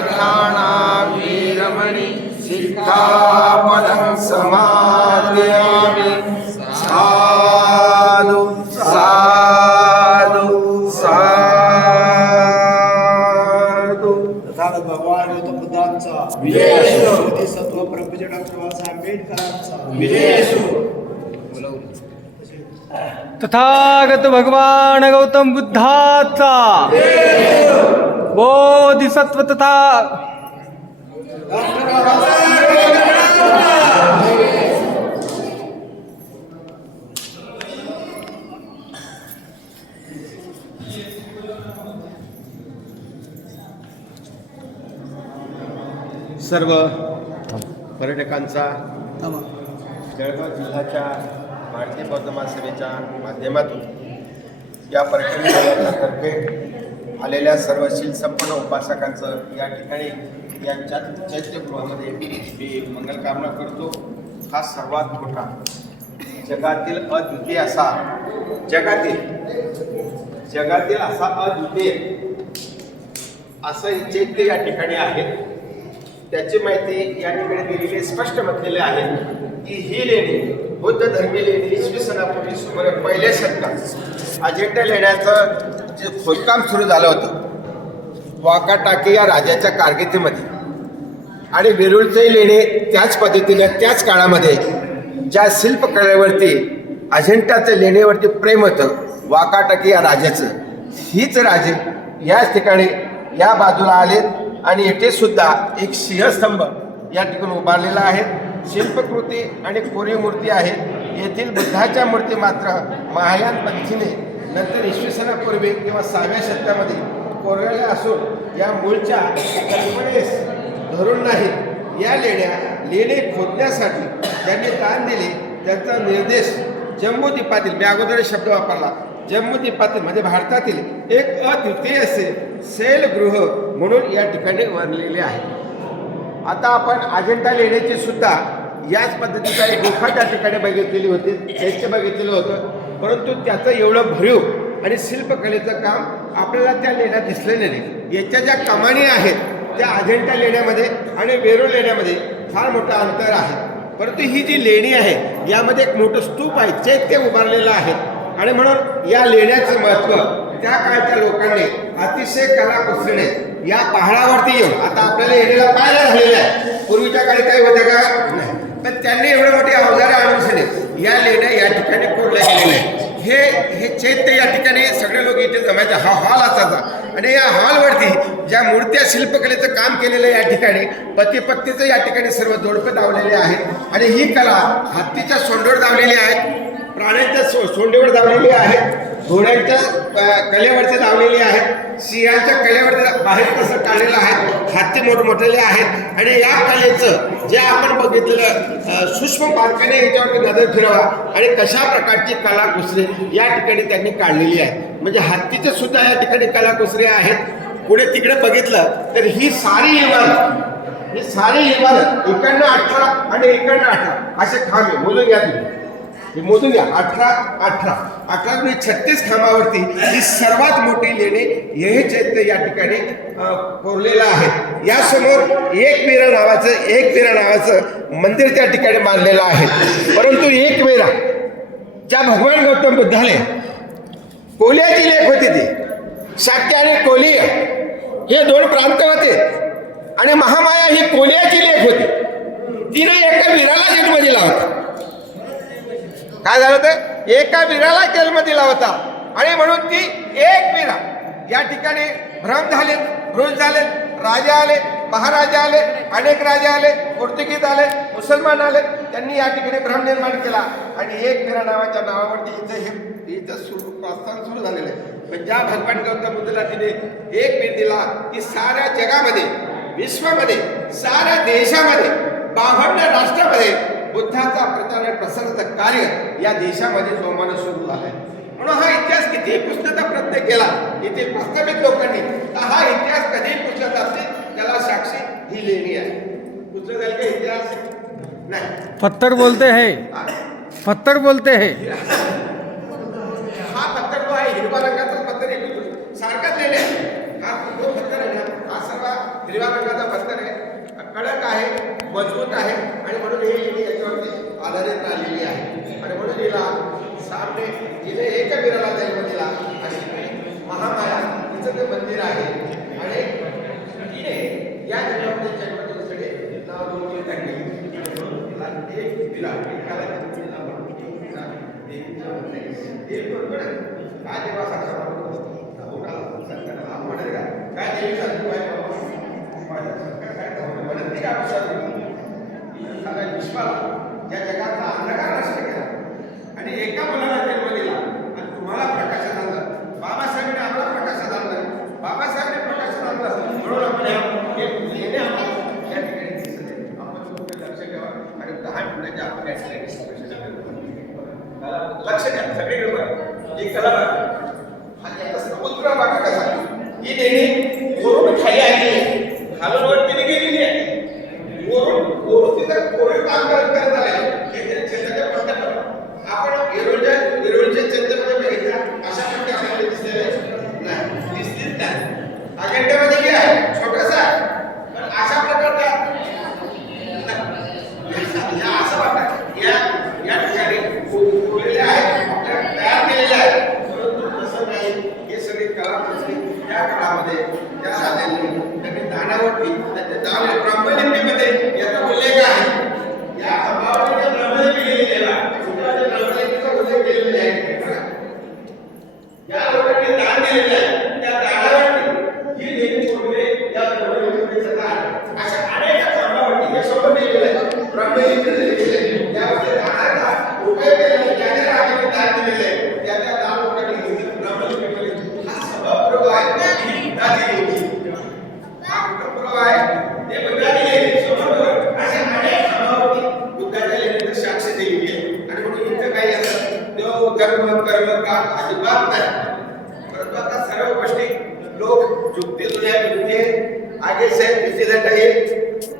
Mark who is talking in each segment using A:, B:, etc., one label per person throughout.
A: पमादठाणा वीरमणि सिक्खापदं समादयामि। साधु साधु साधु।
B: तथागत भगवान गौतम बुद्धांचा
A: विजय.
B: सत्व प्रभूचे डॉक्टर बाबासाहेब आंबेडकरांचा।
A: विजय
C: तथागत भगवान गौतम बुद्धाचा। बोधिसत्व तथा।
A: सर्व पर्यटकांचा जळगाव जिल्ह्याच्या भारतीय बौद्ध महासभेच्या माध्यमातून या पर्यटन तर्फे आलेल्या सर्व संपन्न उपासकांचं या ठिकाणी यांच्या चैत्यगृहामध्ये मी मंगलकामना करतो. हा सर्वात मोठा जगातील अद्वितीय असा जगातील जगातील असा अद्वितीय असं चैत्य या ठिकाणी आहे. त्याची माहिती या ठिकाणी दिलेली स्पष्ट म्हटलेले आहे की ही लेणी बौद्ध धर्मी लेणी इसवी सणापूर्वी सुमारे पहिल्या शतकात अजेंडा लेण्याचं जे खोदकाम सुरू झालं होतं वाकाटाकी या राजाच्या कारकिर्दीमध्ये. आणि वेरूळचे लेणे त्याच पद्धतीने त्याच काळामध्ये ज्या शिल्पकलेवरती अजिंठाचं लेणीवरती प्रेम होतं वाकाटाकी या राजाचं हीच राजे याच ठिकाणी या बाजूला आलेत आणि येथे सुद्धा एक सिंहस्तंभ या ठिकाणी उभारलेला आहे. शिल्पकृती आणि कोरीव मूर्ती आहेत येथील बुद्धाच्या मूर्ती मात्र महायान पंथीने नंतर इसवी सणापूर्वी किंवा सहाव्या शतकामध्ये कोरलेल्या असून या मूळच्या कल्पनेस धरून नाही. या लेण्या लेणे खोदण्यासाठी ज्यांनी दान दिले. त्यांचा निर्देश जम्बूद्वीपातील मी अगोदर शब्द वापरला जम्बूद्वीपातील म्हणजे भारतातील एक अद्वितीय असे सैलगृह म्हणून या ठिकाणी वर्णलेले आहे. आता आपण अजिंठा लेण्याची सुद्धा याच पद्धतीचा एक गुफा त्या ठिकाणी बघितलेली होती. चैत्य बघितलेलं होतं. परंतु त्याचं एवढं भरीव आणि शिल्पकलेचं काम आपल्याला त्या लेण्यात दिसलेलं नाही. याच्या ज्या कमानी आहेत त्या अजेंठा लेण्यामध्ये आणि वेरूळ लेण्यामध्ये फार मोठं अंतर आहे. परंतु ही जी लेणी आहे यामध्ये एक मोठं स्तूप आहे चैत्य उभारलेलं आहे. आणि म्हणून या लेण्याचं महत्त्व त्या काळच्या लोकांनी अतिशय कला कुसरीने या पहाडावरती येऊन आता आपल्याला येण्याला पाहायला झालेलं आहे. पूर्वीच्या काळी काही होतं का? नाही. पण त्यांनी एवढे मोठे अवजारे आणून सने या लेण्या या ठिकाणी कोरल्या गेलेल्या आहेत हे हे चैत्य या ठिकाणी सगळे लोक इथे जमायचे. हा हॉल असायचा. आणि या हॉलवरती ज्या मूर्त्या शिल्पकलेचं काम केलेलं आहे या ठिकाणी पती पत्नीचं या ठिकाणी सर्व जोडपं धावलेले आहेत. आणि ही कला हत्तीच्या सोंडेवर धावलेली आहे प्राण्यांच्या सो सोंडेवर धावलेली आहेत घोड्यांच्या अ, कलेवरती दावलेली आहेत. सिंहाच्या कलेवरती बाहेर कसं काढलेलं आहे हत्ती मोठमोठलेले आहेत. आणि या कलेचं जे आपण बघितलं सूक्ष्म बारकाने याच्यावरती नजर फिरवा आणि कशा प्रकारची कलाकुसरी या ठिकाणी त्यांनी काढलेली आहे. म्हणजे हत्तीचे सुद्धा या ठिकाणी कलाकुसरी आहेत. पुढे तिकडे बघितलं तर ही सारी इमारत ही सारी इमारत इकडनं अठरा आणि इकडनं अठरा असे खांब आहे. मोजून घ्या तुम्ही. हे मोजून घ्या अठरा अठरा. अठरा म्हणजे छत्तीस खांबावरती ही सर्वात मोठी लेणी हे चैत्य या ठिकाणी कोरलेलं आहे. यासमोर एक वेरा नावाचं एक वेरा नावाचं मंदिर त्या ठिकाणी बांधलेलं आहे. परंतु एक वेरा ज्या भगवान गौतम बुद्धाने कोलियाची लेख होती ती शाक्य आणि कोलिय हे दोन प्रांत होते. आणि महामाया ही कोलियाची लेख होती. तिनं एका वीराला जन्म दिला होता. काय झालं तर एका वीराला जन्म दिला होता. आणि म्हणून ती एक वीरा. या ठिकाणी भ्रम झाले भ्रूज झाले राजा आले महाराजा आले अनेक राजा आले पोर्तुगीज आले मुसलमान आले. त्यांनी या ठिकाणी भ्रम निर्माण केला. आणि एक वीरा नावाच्या नावावरती इथं हे इथं सुरू प्रस्थान सुरू झालेलं आहे. पण ज्या भगवान गौतम बुद्धला तिने एक वीर दिला की साऱ्या जगामध्ये विश्वामध्ये साऱ्या देशामध्ये बावन्न राष्ट्रामध्ये बुद्धाचा प्रचार आणि प्रसाराचं कार्य या देशामध्ये जोमानं सुरू झालंय म्हणून हा इतिहास किती पुसण्याचा प्रयत्न केला इथे प्रस्थापित लोकांनी तर हा इतिहास कधी पुसला जाते त्याला साक्षी ही लेणी आहे. पुसलं जाईल का इतिहास? नाही.
C: पत्थर बोलते हैं. पत्थर बोलते हैं.
A: हा पत्थर जो आहे हिरवा रंगाचा पत्थर आहे. सारखाच लेणे आहे. हा जो पत्थर आहे ना. हा सर्व हिरव्या रंगाचा पत्थर आहे. कडक आहे. मजबूत आहे. आणि म्हणून हे लेणी याच्यावरती आधारित आलेली आहे. आणि म्हणून हिला सामने तिने हिने बिराला जन्म दिला. अशी महामाया तिचं ते मंदिर आहे. आणि तिने या जगामध्ये जन्मदिवसाकडे नाव नोंदणी टाकली. तिला एक विरा एकाला तिला म्हणून एक विरा देवीचं देवा साक्षात आहे. काय देवासारखा माणूस हो का? सरकारला आपण म्हणाले का? काय देवीसारखं काय बाबा? माझ्या सरकार काय तर म्हणत नाही का आपल्याला? साऱ्या विश्वाला या जगातला अंधकार नष्ट केला आणि एका मुलाला जन्म दिला आणि तुम्हाला प्रकाशात आणलं बाबासाहेबांनी आपला प्रकाशात आणलं बाबासाहेबांनी प्रकाशात आणलं म्हणून आपण हे- हे लेणे आपण या ठिकाणी दिसत आहे. आपण फक्त लक्ष ठेवा आणि दहा आपण या ठिकाणी करू. लक्ष द्या सगळीकडे बघा कला बघा हा याचा समुद्र बघा कसा ही लेणी वरून खाली आलेली आहे खालून वरती गेलेली आहे वरून वरून तिथं कोरीव काम करत करत आले हे ते चंद्राच्या पट्ट्यावर आपण वेरूळच्या वेरूळच्या चंद्रमध्ये बघितलं अशा पट्ट्या आपल्याला दिसलेल्या नाही दिसतील नाही अगंड्यामध्ये काय आहे छोटासा आहे. पण अशा प्रकारच्या नाही. या असं वाटतं या या ठिकाणी को- कोरलेल्या आहेत आपल्या तयार केलेल्या आहेत परंतु तसं नाही हे सगळे कलाकृती त्या काळामध्ये त्या राजांनी त्यांनी दानावरती त्यांच्या दान ब्रह्मलिपीमध्ये याचा उल्लेख आहे या सभावरती ब्रह्मलिपी लिहिलेला आहे. सुरुवातीला ब्रह्मलिपीचा उल्लेख केलेला आहे या लोकांनी दान दिलेलं आहे त्या दानावरती ही लेणी कोरले या ब्रह्मलिपीमध्ये सगळं आहे अशा अनेक स्तंभावरती हे सोबत लिहिलेलं आहे ब्रह्मलिपीचं लिहिलेलं आहे त्यावरती दानाचा उपयोग केलेला ज्या ज्या राजाने दान दिलेलं आहे त्या त्या दान लोकांनी घेतलं ब्रह्मलिपीमध्ये हा सभाप्रभू आहे ही दादी लिहिली हा कुठं पुरावा आहे ते बुद्धाने लिहिले समोर असे अनेक सभावरती बुद्धाच्या लेण्याचं साक्ष दिलेली आहे आणि म्हणून इथं काही असं देव कर्म कर्म का अजिबात नाही परंतु आता सर्व गोष्टी लोक जुगते दुनिया जुगते आगे से पीछे जाता है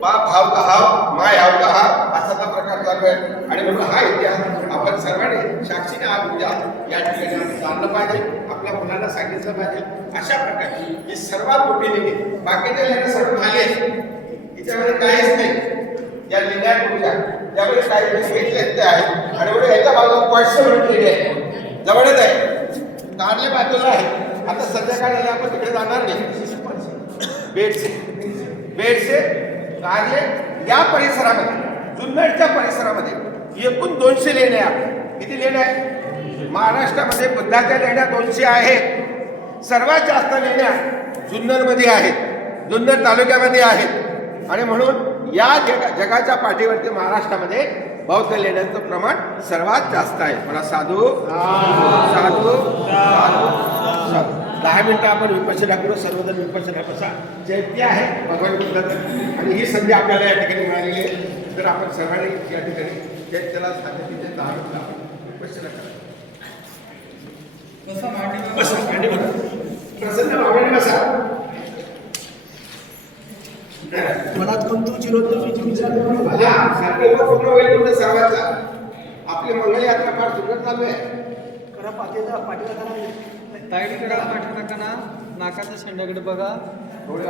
A: बाप हाव का हाव माय हाव का हा असा हा प्रकार चालू आहे. आणि म्हणून हा इतिहास आपण सर्वांनी साक्षीने आज उद्या या ठिकाणी आपण जाणलं पाहिजे. आपल्या मुलांना सांगितलं पाहिजे. अशा प्रकारे ही सर्वात मोठी लेणी बाकीच्या लेण्या सर्व खाली आहेत. तिच्यामध्ये काहीच नाही. या लेण्या पूजा त्यामुळे काही घेतले ते आहे आणि म्हणून याच्या बाजूला पैसे म्हणून लेणी आहे जवळच आहे कारले बाजूला आहे आता संध्याकाळी आपण तिकडे जाणार नाही. बेडसे बेडसे कारले या परिसरामध्ये. जुन्नरच्या परिसरामध्ये. एकूण दोनशे लेण्या किती लेण्या आहेत? महाराष्ट्रामध्ये बुद्धाच्या लेण्या दोनशे आहेत. सर्वात जास्त लेण्या जुन्नरमध्ये आहेत. जुन्नर तालुक्यामध्ये आहेत. आणि म्हणून या जगा जगाच्या पाठीवरती महाराष्ट्रामध्ये बौद्ध लेण्यांचं प्रमाण सर्वात जास्त आहे. मला साधू. साधू. साधू. साधू. दहा मिनिटं आपण विपश्यना करू सर्वजण विपश्यना बसा जयंती आहे भगवान बुद्धाचं आणि ही संधी आपल्याला या ठिकाणी मिळालेली आहे. तर आपण सर्वांनी या ठिकाणी जयंतीला साधेपीठे दहा मिनिटं आपण विपश्यना करा बसा मांडी बसा प्रसन्न बसा.
B: मनात कोणती चिरोत्तमीची विचार करू? नका.
A: माझा संकल्प पूर्ण होईल तुमच्या सर्वांचा? आपली मंगल यात्रा फार सुंदर चालू आहे.
B: करा पाठीला पाठीला करा.
C: ताईकडे पाठी नका ना? नाकाच्या शेंड्याकडे बघा.
A: थोडे